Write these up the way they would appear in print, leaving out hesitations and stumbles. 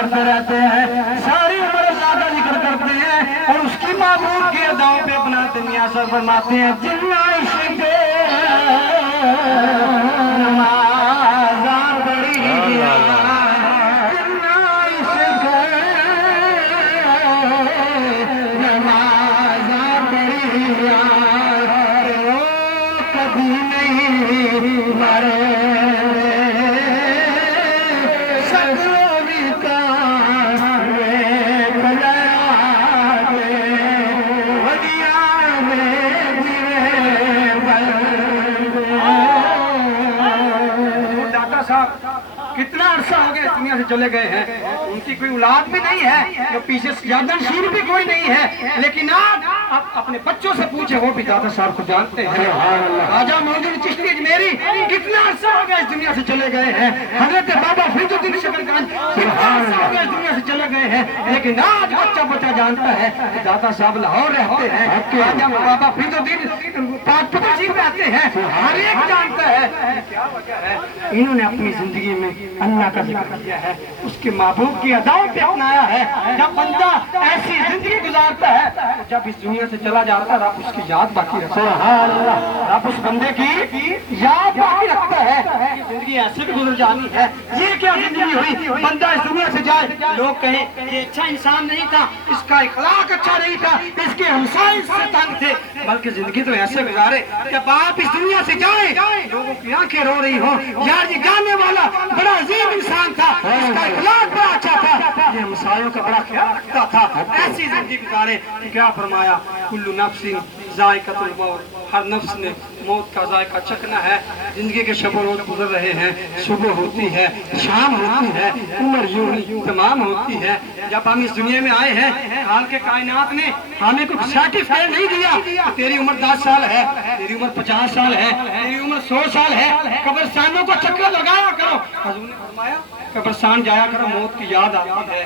کرتے رہتے ہیں، ساری عمر اللہ کا ذکر کرتے ہیں اور اس کی محبوب کی اداؤں پہ اپنا دنیا سے فرماتے ہیں جتنا عشق نمازاں بڑی جتنا عشق نمازاں بڑی وہ کبھی نہیں مرے کتنا عرصہ ہو گیا اس دنیا سے چلے گئے ہیں، ان کی کوئی اولاد بھی نہیں ہے، جو پیچھے سجادہ نشین بھی کوئی نہیں ہے، لیکن آج آپ اپنے بچوں سے پوچھیں وہ بھی دادا صاحب کو جانتے ہیں۔ راجہ معین چشتی اجمیری کتنا عرصہ ہو گیا اس دنیا سے چلے گئے ہیں، حضرت بابا فرید الدین شکرگنج کتنا عرصہ ہو گیا اس دنیا سے چلے گئے ہیں، لیکن آج بچہ بچہ جانتا ہے کہ دادا صاحب لاہور رہتے ہیں، راجہ بابا فرید الدین پاک پتشیر میں آتے ہیں، ہر ایک جانتا ہے کیا وجہ ہے۔ انہوں نے اپنی زندگی میں اللہ کا ذکر کیا ہے، اس کے محبوب کی اداؤں پہ اپنایا ہے۔ جب بندہ ایسی زندگی گزارتا ہے تو جب اس دنیا سے چلا جاتا ہے رب اس کی یاد باقی رکھتا ہے، رب اس بندے کی یاد باقی رکھتا ہے۔ یہ زندگی ایسے بھی گزر جانی ہے، یہ کیا زندگی ہوئی بندہ اس دنیا سے جائے لوگ کہیں یہ اچھا انسان نہیں تھا، اس کا اخلاق اچھا نہیں تھا، اس کے ہمسائے اس سے تنگ تھے، بلکہ زندگی تو ایسے گزارے کہ آپ اس دنیا سے جائیں لوگوں کی آنکھیں رو رہی ہوں یار یہ جانے والا بڑا عظیم انسان تھا، اس کا اخلاق بڑا اچھا تھا، یہ ہمسایوں کا بڑا خیال رکھتا تھا، ایسی زندگی گزارے۔ کیا فرمایا کل نفس ذائقۃ الموت، ہر نفس نے موت کا ذائقہ چکھنا ہے۔ زندگی کے شب و روز گزر رہے ہیں، صبح ہوتی ہے، شام ہوتی ہے، عمر یوں ہی تمام ہوتی ہے۔ جب ہم اس دنیا میں آئے ہیں خالق کائنات نے ہمیں کوئی سرٹیفکیٹ نہیں دیا کہ تیری عمر 10 سال ہے، تیری عمر 50 سال ہے، تیری عمر 100 سال ہے، قبرستانوں کو چکر لگایا کرو۔ حضور نے فرمایا قبرستان جایا کرو، موت کی یاد آتی ہے۔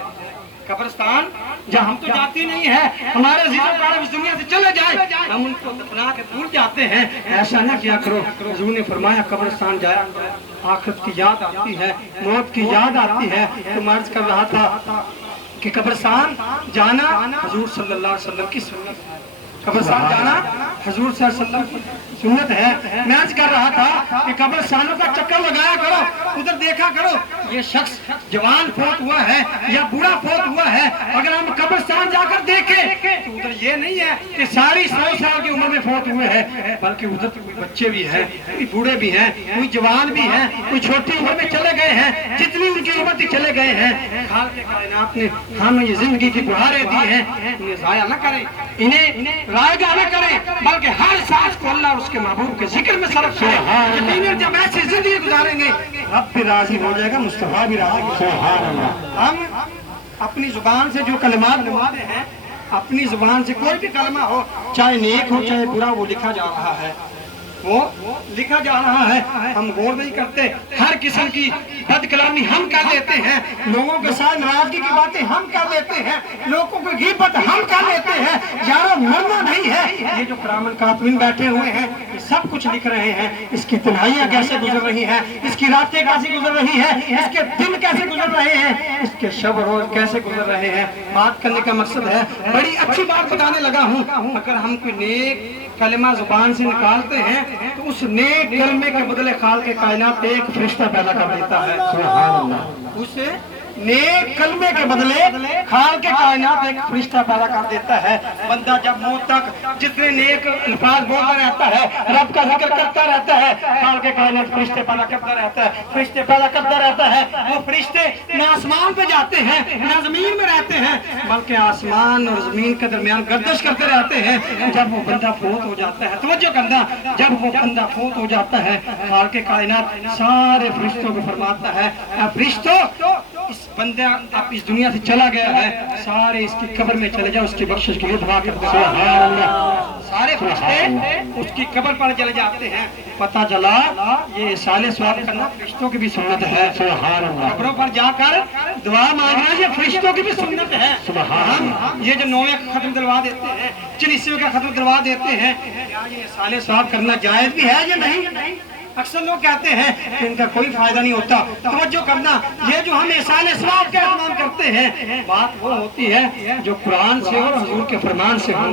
قبرستان جہاں ہم تو جاتی نہیں ہے، ہمارے عزیز و اقارب اس دنیا سے چلے جائے ہم ان کو دفنا کے بھول جاتے ہیں، ایسا نہ کیا کرو۔ حضور نے فرمایا قبرستان جایا کرو، آخرت کی یاد آتی ہے، موت کی یاد آتی ہے۔ تو عرض کر رہا تھا کہ قبرستان جانا حضور صلی اللہ علیہ وسلم کی سنت ہے، قبرستان جانا حضور صلی اللہ علیہ وسلم کی سنت ہے۔ میں عرض کر رہا تھا کہ قبرستانوں کا چکر لگایا کرو، ادھر دیکھا کرو یہ شخص جوان فوت ہوا ہے یا بوڑھا فوت ہوا ہے، اگر ہم قبرستان جا کر دیکھیں تو ادھر یہ نہیں ہے کہ ساری 100 سال کی عمر میں فوت ہوئے ہیں، بلکہ ادھر کوئی بچے بھی ہیں، کوئی بوڑھے بھی ہیں، کوئی جوان بھی ہیں، کوئی چھوٹی عمر میں چلے گئے ہیں، جتنی ان کی عمر تھی چلے گئے ہیں۔ خالق کائنات نے ہمیں یہ زندگی کی بہاریں دی ہیں، انہیں ضائع نہ کریں، انہیں رائے گاہ نہ کریں، بلکہ ہر سانس کو اللہ اور اس کے محبوب کے ذکر میں صرف کریں۔ یقیناً جب ایسی زندگی گزاریں گے رب بھی راضی ہو جائے گا، مصطفیٰ بھی راضی ہو جائے گا۔ ہم اپنی زبان سے جو کلمات نماتے ہیں، اپنی زبان سے کوئی بھی کلمہ ہو، چاہے نیک ہو چاہے برا، وہ لکھا جا رہا ہے، وہ لکھا جا رہا ہے۔ ہم غور نہیں کرتے، ہر قسم کی بد کلامی ہم کر لیتے ہیں، لوگوں کے ساتھ ناراضگی کی باتیں ہم کر لیتے ہیں، لوگوں کو غیبت ہم کر لیتے ہیں۔ یارو مرنا نہیں ہے، یہ جو کرامن کاتبین بیٹھے ہوئے ہیں یہ سب کچھ لکھ رہے ہیں، اس کی تنہائیاں کیسے گزر رہی ہیں، اس کی راتیں کیسے گزر رہی ہیں، اس کے دن کیسے گزر رہے ہیں، اس کے شب روز کیسے گزر رہے ہیں۔ بات کرنے کا مقصد ہے، بڑی اچھی بات بتانے لگا ہوں، اگر ہم کوئی نیک کلمہ زبان سے نکالتے ہیں تو اس نیک کلمے کے بدلے خالق کائنات ایک فرشتہ پیدا کر دیتا ہے۔ سبحان اللہ۔ اسے نیک کلمے کے بدلے خالق کائنات ایک فرشتہ پیدا کر دیتا ہے۔ بندہ جب موت تک جتنے نیک الفاظ بولتا رہتا ہے، رب کا ذکر کرتا رہتا ہے، خالق کائنات فرشتے پیدا کرتا رہتا ہے، فرشتے پیدا کرتا رہتا ہے۔ وہ فرشتے نہ آسمان پہ جاتے ہیں نہ زمین میں رہتے ہیں، بلکہ آسمان اور زمین کے درمیان گردش کرتے رہتے ہیں۔ جب وہ بندہ فوت ہو جاتا ہے، توجہ کرنا، جب وہ بندہ فوت ہو جاتا ہے خالق کائنات سارے فرشتوں کو فرماتا ہے، اے فرشتوں اس بندہ اب اس دنیا سے چلا گیا ہے، سارے اس کی قبر میں چلے جاؤ، اس کی بخشش کے لیے دعا کرتے ہیں۔ سارے فرشتے اس کی قبر پر چلے جاتے ہیں۔ پتہ چلا یہ اصالہ ثواب کرنا فرشتوں کی بھی سنت ہے۔ قبروں پر جا کر دعا مانگنا یہ فرشتوں کی بھی سنت ہے۔ ہم یہ جو 9ویں کا ختم دلوا دیتے ہیں، 40ویں کا ختم دلوا دیتے ہیں، کیا یہ اصالہ ثواب کرنا جائز بھی ہے یا نہیں؟ अक्सर लोग कहते हैं कि इनका कोई फायदा नहीं होता। तवज्जो करना, ये जो हम एहसान सवाब का एहतमाम करते हैं, बात वो होती है जो कुरान से हो और हुजूर के फरमान से हो,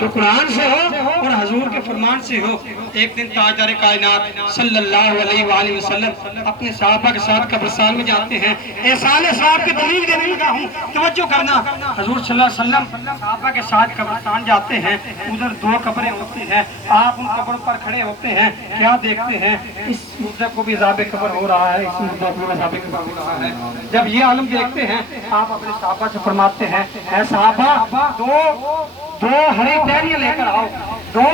जो कुरान से हो और हुजूर के फरमान से हो। एक दिन ताजदार कायनात सल्लल्लाहु अलैहि वसल्लम अपने सहाबा के साथ कब्रिस्तान में जाते हैं। एहसान सवाब की दलील देने लगा हूँ, तवज्जो करना। हुजूर सल्लल्लाहु अलैहि वसल्लम सहाबा के साथ कब्रिस्तान जाते हैं, उधर दो कब्रें होती हैं, आप उन कब्रों पर खड़े होते हैं, क्या देखते हैं? इस मुद्दे को भी अज़ाब कब्र हो रहा है, इस मुद्दे को भी अज़ाब कब्र हो रहा है। जब ये आलम देखते हैं, आप अपने सहाबा से फरमाते हैं, ऐ सहाबा दो हरी टहनियां लेकर आओ, दो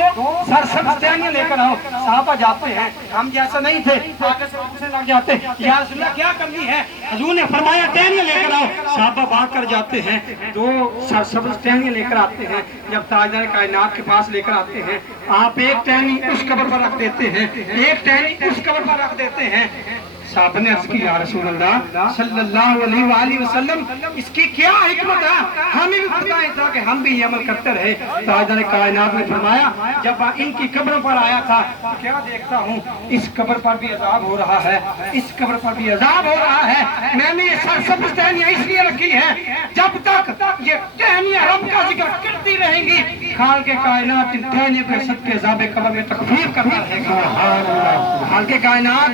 सरसब्ज टहनियां लेकर आओ। सहाबा जाते हैं, हम जैसा नहीं थे, आगे से पूछने लग जाते, या रसूल अल्लाह क्या करनी है? हुजूर ने फरमाया टहनियां लेकर आओ। सहाबा भाग कर जाते हैं, दो सरसब्ज टहनियां लेकर आते हैं। जब ताजदार कायनात के पास लेकर आते हैं, आप एक टहनी उस कब्र पर रख देते हैं, एक टहनी उस कब्र पर रख देते हैं। साहब ने अर्ज़ की, या रसूल अल्लाह सल्लल्लाहु अलैहि वसल्लम, इसकी क्या हिकमत है? हमें भी पता है था कि हम भी ये अमल करते रहे। ताजदार कायनात ने फरमाया, जब इनकी कब्रों पर आया था तो क्या देखता हूँ, इस कब्र पर भी अज़ाब हो रहा है, इस कब्र पर भी अज़ाब हो रहा है। मैंने ये सरसब्ज़ टहनियां इसलिए रखी है, जब तक ये टहनियां रब का जिक्र करती रहेंगी, खाल के कायनात इन टहनियों के सदके अज़ाब कब्र में तकफीर करता रहेगा। खाल के कायनात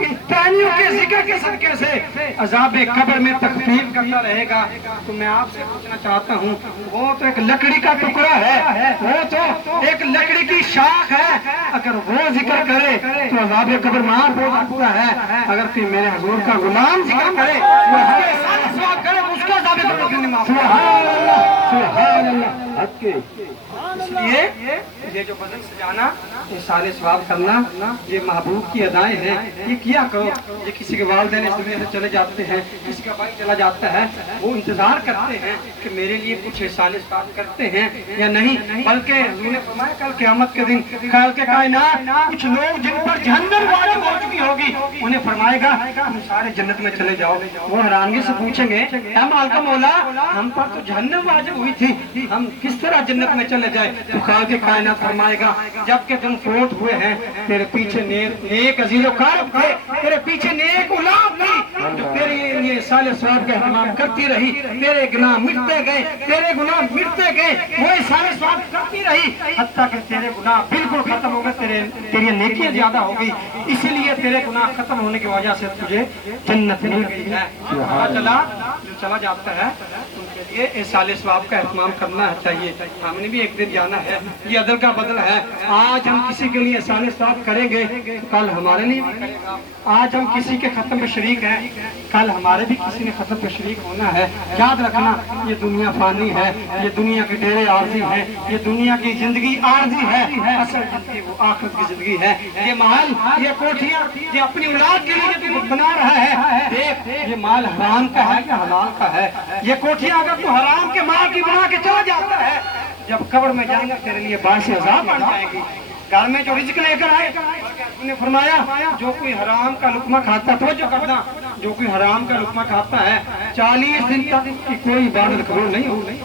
इन टहनियों के जिक्र के सदके से अज़ाब कब्र में तकफीर करता रहेगा। तो मैं आपसे पूछना चाहता हूँ, वो तो एक लकड़ी का टुकड़ा है, वो तो एक लकड़ी की शाख है, अगर वो जिक्र करे तो अज़ाब कब्र माफ हो सकता है। अगर कोई मेरे हुजूर का गुलाम जिक्र करे, वो हमें साथ सवाब करे, उसका अज़ाब कब्र क्यों नहीं माफ? सुभान अल्लाह, सुभान अल्लाह। इसलिए ये जो बदन सजाना, ये साले सवाब करना, ये महबूब की अदाएं हैं, ये किया करो। ये किसी के वालिदैन इस दुनिया से चले जाते हैं, किसी का भाई चला जाता है, वो इंतजार करते हैं कि मेरे लिए कुछ साले सवाब करते हैं या नहीं। बल्कि हुजूर ने फरमाया कल क़यामत के दिन ख़याल के कायनात कुछ लोग जिन पर जहन्नम वाजिब हो चुकी होगी, उन्हें फरमाएगा तुम सारे जन्नत में चले जाओ। वो हैरानगी से पूछेंगे, या मालिक मौला, हम पर तो जहन्नम वाजिब हुई थी, हम किस तरह जन्नत में चले जाए? तो ख़याल के कायनात फरमाएगा, जब के तुम फोट हुए हैं, तेरे पीछे नेक अज़ीज़ो कारब थे, तेरे पीछे नेक औलाद थी जो तेरे ये साले सवाब का एहतमाम करती रही, तेरे गुनाह मिटते गए, तेरे गुनाह मिटते गए, वो साले सवाब करती रही, हत्ता कि तेरे गुनाह बिल्कुल खत्म हो गए, तेरी नेकियां ज्यादा हो गई, इसीलिए तेरे गुनाह खत्म होने की वजह से तुझे जन्नत मिल गई है। चला जाता है, उनके लिए साले सवाब का एहतमाम करना चाहिए। हमने भी एक दिन जाना है, ये अदल का बदल है। आज हम किसी के लिए साले सवाब करेंगे, कल हमारे लिए भी करेगा। आज हम किसी के खत्म पे शरीक हैं, कल हमारे भी किसी ने खत्म पे शरीक होना है। याद रखना, ये दुनिया फानी है, ये दुनिया के डेरे आर्जी है, ये दुनिया की जिंदगी आर्जी है, असल जिंदगी वो आखिरत की जिंदगी है। ये महल, ये कोठियाँ, ये अपनी औलाद के लिए जो बना रहा है, देख ये माल हराम का है या हलाल का है। ये कोठियाँ अगर तू हराम के माल की बना के चला जाता है, जब कब्र में जाएगा तेरे लिए बासी अज़ाब बन जाएगी। घर में जो रिज़्क़ लेकर आए, उन्होंने फरमाया जो कोई हराम का लुक़मा खाता, तो जो करना, जो कोई हराम का लुक़मा खाता है 40 दिन तक की कोई इबादत कबूल नहीं होगी।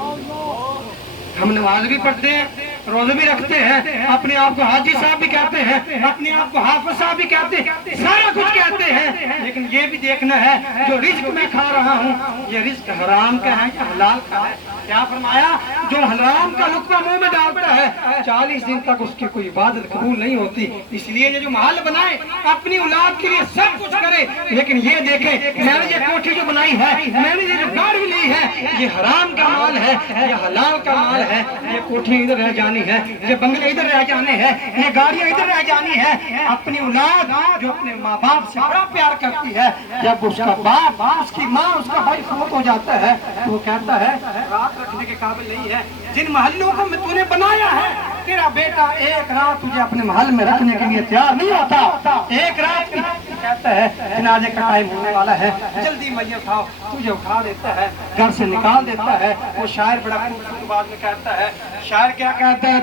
हम नमाज भी पढ़ते हैं, रोजे भी रखते हैं, अपने आप को हाजी साहब भी कहते हैं, अपने आप को हाफिज साहब भी कहते हैं, सारा कुछ कहते हैं, लेकिन ये भी देखना है जो रिज़्क़ मैं खा रहा हूँ, ये रिज़्क़ हराम का है या हलाल का है। क्या फरमाया, जो हराम का लुक़मा मुंह में डालता है 40 दिन तक उसकी कोई इबादत कबूल नहीं होती। इसलिए ये जो महल बनाए, अपनी औलाद के लिए सब कुछ करे, लेकिन ये देखे मैंने ये कोठी जो बनाई है, मैंने ये जो गाड़ी ली है, ये हराम का माल है या हलाल का माल है। ये कोठी इधर रह जानी है, ये बंगले इधर रह जाने हैं, ये गाड़ियां इधर रह जानी है। अपनी औलाद जो अपने माँ बाप से बड़ा प्यार करती है, जब उसका बाप, उसकी माँ, उसका भाई फौत हो जाता है, तो वो कहता है रात रखने के काबिल नहीं है। जिन महलों को तूने बनाया है, तेरा बेटा एक रात तुझे अपने महल में रखने के लिए तैयार नहीं होता। एक रात की कहता है जनाजे का टाइम होने वाला है, जल्दी मैयत उठाओ, तुझे उठा देता है, घर से निकाल देता है। वो शायर बड़ा खूबसूरत बाद में कहता है, शायर क्या कहता है,